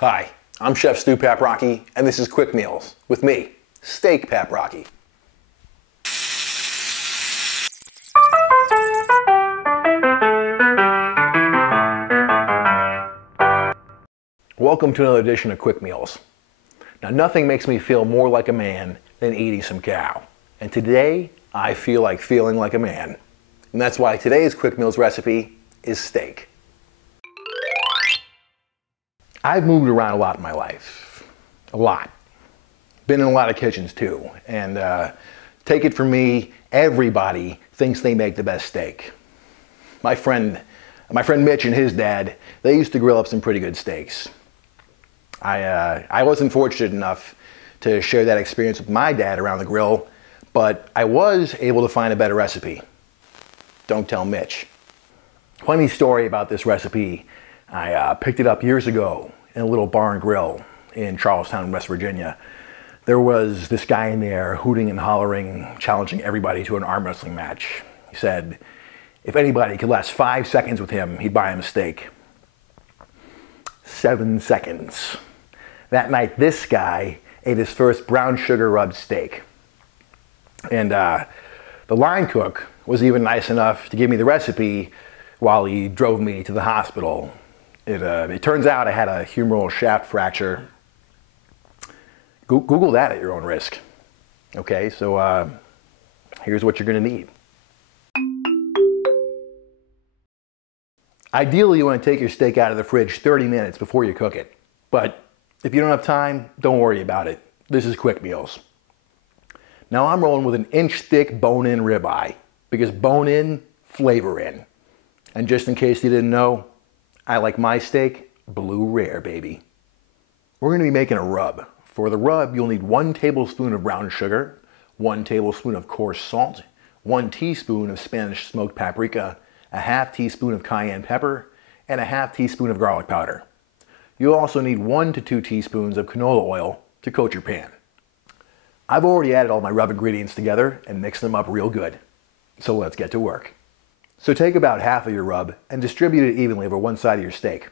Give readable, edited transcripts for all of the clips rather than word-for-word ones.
Hi, I'm Chef Stu Paprocki, and this is Quick Meals with me, Steak Paprocki. Welcome to another edition of Quick Meals. Now, nothing makes me feel more like a man than eating some cow. And today, I feel like feeling like a man. And that's why today's Quick Meals recipe is steak. I've moved around a lot in my life. A lot. Been in a lot of kitchens too. And take it from me, everybody thinks they make the best steak. My friend Mitch and his dad, they used to grill up some pretty good steaks. I wasn't fortunate enough to share that experience with my dad around the grill, but I was able to find a better recipe. Don't tell Mitch. Funny story about this recipe. I picked it up years ago in a little bar and grill in Charlestown, West Virginia. There was this guy in there hooting and hollering, challenging everybody to an arm wrestling match. He said if anybody could last 5 seconds with him, he'd buy him a steak. 7 seconds. That night, this guy ate his first brown sugar rubbed steak. And the line cook was even nice enough to give me the recipe while he drove me to the hospital. It turns out I had a humeral shaft fracture. Google that at your own risk. Okay, so here's what you're gonna need. Ideally, you want to take your steak out of the fridge 30 minutes before you cook it. But if you don't have time, don't worry about it. This is Quick Meals. Now I'm rolling with an inch-thick bone-in ribeye because bone-in, flavor in. And just in case you didn't know, I like my steak blue rare, baby. We're going to be making a rub. For the rub, you'll need 1 tablespoon of brown sugar, 1 tablespoon of coarse salt, 1 teaspoon of Spanish smoked paprika, a half teaspoon of cayenne pepper, and a half teaspoon of garlic powder. You'll also need 1 to 2 teaspoons of canola oil to coat your pan. I've already added all my rub ingredients together and mixed them up real good. So let's get to work. So take about half of your rub and distribute it evenly over one side of your steak.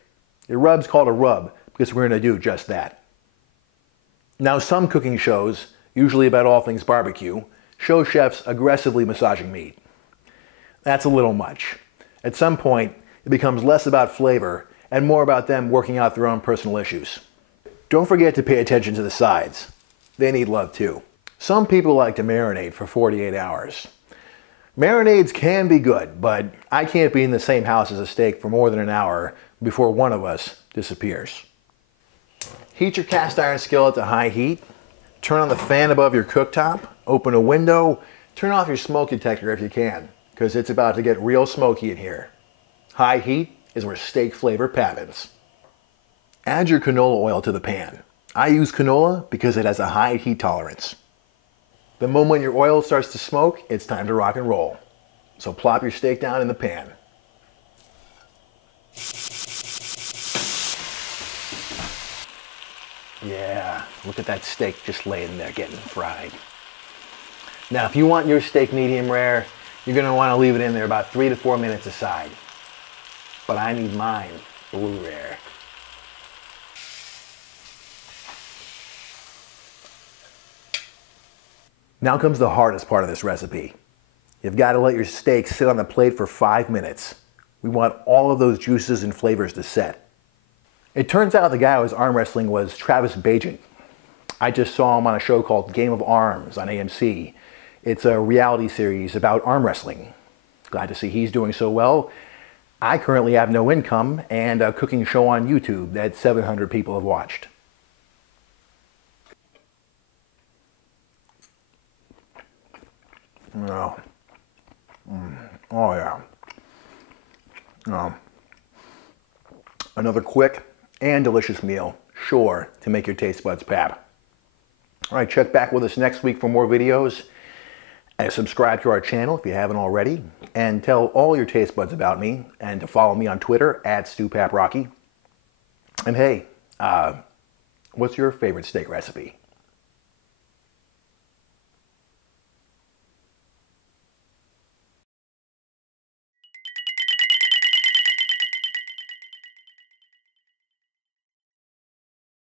Your rub's called a rub because we're going to do just that. Now some cooking shows, usually about all things barbecue, show chefs aggressively massaging meat. That's a little much. At some point, it becomes less about flavor and more about them working out their own personal issues. Don't forget to pay attention to the sides. They need love too. Some people like to marinate for 48 hours. Marinades can be good, but I can't be in the same house as a steak for more than an hour before one of us disappears. Heat your cast iron skillet to high heat. Turn on the fan above your cooktop. Open a window. Turn off your smoke detector if you can, because it's about to get real smoky in here. High heat is where steak flavor happens. Add your canola oil to the pan. I use canola because it has a high heat tolerance. The moment your oil starts to smoke, it's time to rock and roll. So plop your steak down in the pan. Yeah, look at that steak just laying there getting fried. Now, if you want your steak medium rare, you're going to want to leave it in there about 3 to 4 minutes aside. But I need mine blue rare. Now comes the hardest part of this recipe. You've got to let your steak sit on the plate for 5 minutes. We want all of those juices and flavors to set. It turns out the guy I was arm wrestling was Travis Bajent. I just saw him on a show called Game of Arms on AMC. It's a reality series about arm wrestling. Glad to see he's doing so well. I currently have no income and a cooking show on YouTube that 700 people have watched. No. Oh yeah. Another quick and delicious meal, sure to make your taste buds pap. All right, check back with us next week for more videos. And subscribe to our channel if you haven't already. And tell all your taste buds about me. And to follow me on Twitter @StuPaprocki. And hey, what's your favorite steak recipe?